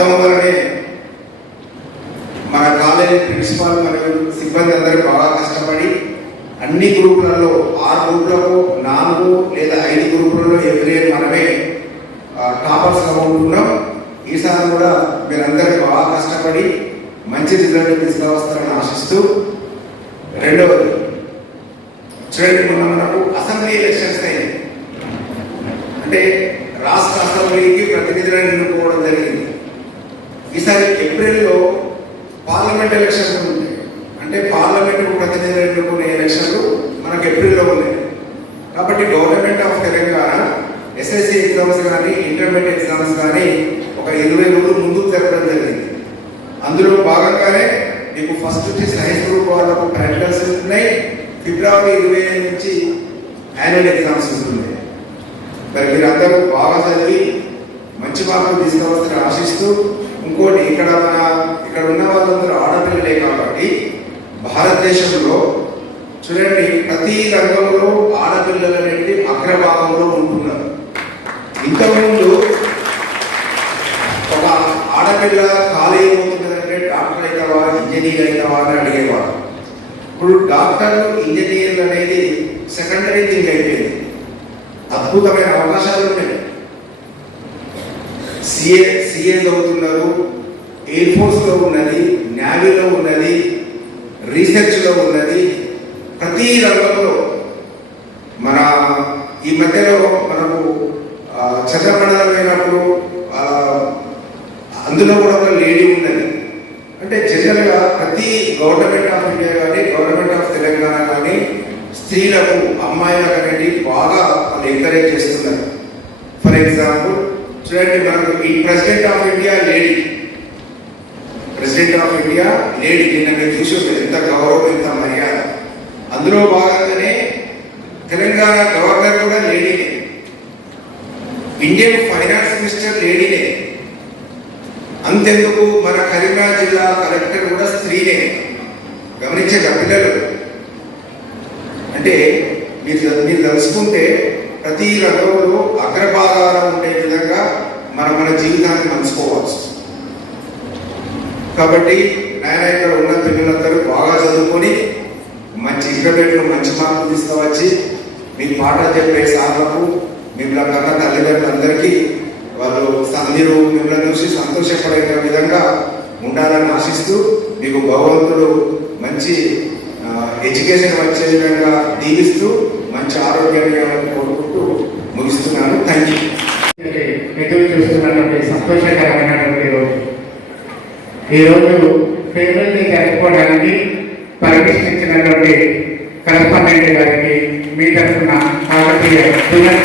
గతం వల్లనే మన కాలేజీ ప్రిన్సిపాల్ మరియు సిబ్బంది అందరూ బాగా కష్టపడి అన్ని గ్రూపులలో ఆరు గ్రూపులకు నాలుగు లేదా ఐదు గ్రూపులలో ఎవ్రీ మనమే టాపర్స్గా ఉంటున్నాం ఈసారి కూడా మీరందరూ బాగా కష్టపడి మంచి రిజల్ట్ తీసుకువస్తారని ఆశిస్తూ రెండవది చూడండి మొన్న మనకు అసెంబ్లీ ఎలక్షన్స్ అయ్యాయి అంటే రాష్ట్ర అసెంబ్లీకి ప్రతినిధులను ఎన్నుకోవడం జరిగింది ఈసారి ఏప్రిల్లో పార్లమెంట్ ఎలక్షన్స్ ఉంది అంటే పార్లమెంట్ ప్రతినిధులు కొన్ని ఎలక్షన్లు మనకు ఏప్రిల్లో ఉన్నాయి. కాబట్టి government of Telangana SSC exams కానీ ఇంటర్మీడియట్ ఎగ్జామ్స్ కానీ ఒక ఇరవై రోజులు ముందుకు జరగడం జరిగింది. అందులో భాగంగానే మీకు ఫస్ట్ నుంచి సైన్స్ గ్రూప్ వాళ్ళకు ప్రాక్టికల్స్ ఉన్నాయి. ఫిబ్రవరి ఇరవై ఐదు నుంచి యాన్యువల్ ఎగ్జామ్స్ ఉంటుంది మరి మీరందరూ బాగా చదివి మంచి మార్కులు తీసుకోవాల్సిన ఆశిస్తూ ఇంకోటి ఇక్కడ మన ఇక్కడ ఉన్న వాళ్ళందరూ ఆడపిల్లలే కాబట్టి భారతదేశంలో చూడండి ప్రతి రంగంలో ఆడపిల్లలు అనేది అగ్రభాగంలో ఉంటున్నారు. ఇంతకుముందు ఒక ఆడపిల్ల ఖాళీ ఏమవుతుందంటే డాక్టర్ అవుతావా ఇంజనీర్ అవుతావా అని అడిగేవారు. ఇప్పుడు డాక్టర్లు ఇంజనీర్లు అనేది సెకండరీ థింగ్ అయిపోయింది. అద్భుతమైన అవకాశాలు ఉన్నాయి. సిఏ సిఏ చదువుతున్నారు ఎయిర్ ఫోర్స్లో ఉన్నది నేవీలో ఉన్నది రీసెర్చ్లో ఉన్నది. ప్రతి రంగంలో మన ఈ మధ్యలో మనకు ఆ, చంద్రమండలం అయినప్పుడు అందులో కూడా ఒక లేడీ ఉన్నది. అంటే జనరల్గా ప్రతి గవర్నమెంట్ ఆఫ్ ఇండియా కానీ గవర్నమెంట్ ఆఫ్ తెలంగాణ కానీ స్త్రీలకు అమ్మాయిలకు అనేది బాగా వాళ్ళు ఎంకరేజ్ చేస్తున్నారు. ఫర్ ఎగ్జాంపుల్ చూడండి మనకు ఈ president of India lady. President of India lady. నిన్న మీరు చూసి ఎంత గౌరవం ఎంత మర్యాద. అందులో భాగంగానే తెలంగాణ గవర్నర్ కూడా లేడీనే. ఇండియన్ ఫైనాన్స్ మినిస్టర్ లేడీనే. అంతెందుకు మన కరీంనగర్ జిల్లా కలెక్టర్ కూడా స్త్రీనే. గమనించే పిల్లలు. అంటే మీరు మీరు తెలుసుకుంటే ప్రతి రంగంలో అగ్రభాగాల ఉండే విధంగా మనం మన జీవితాన్ని మలుచుకోవచ్చు. కాబట్టి నాయన ఇక్కడ ఉన్న పిల్లలందరూ బాగా చదువుకొని మంచి ఇంటర్మీడియట్లో మంచి మార్కులు తీసుకువచ్చి మీకు పాఠాలు చెప్పే సార్లకు మిమ్మల్ని కన్నా తల్లిదండ్రులందరికీ వాళ్ళు స- మీరు మిమ్మల్ని చూసి సంతోషపడే విధంగా ఉండాలని ఆశిస్తూ మీకు భగవంతుడు మంచి ఎడ్యుకేషన్ వచ్చే విధంగా దీవిస్తూ మంచి ఆరోగ్యాన్ని కోరుకుంటూ ముగిస్తున్నాను. థ్యాంక్ యూ ఎదురు సంతోషకరమైనటువంటి రోజు. ఈరోజు రోజు జరుపుకోవడానికి పరిరక్షించినటువంటి కరస్పాండెంట్ గారికి మీ తరఫున కాకతీయ జూనియర్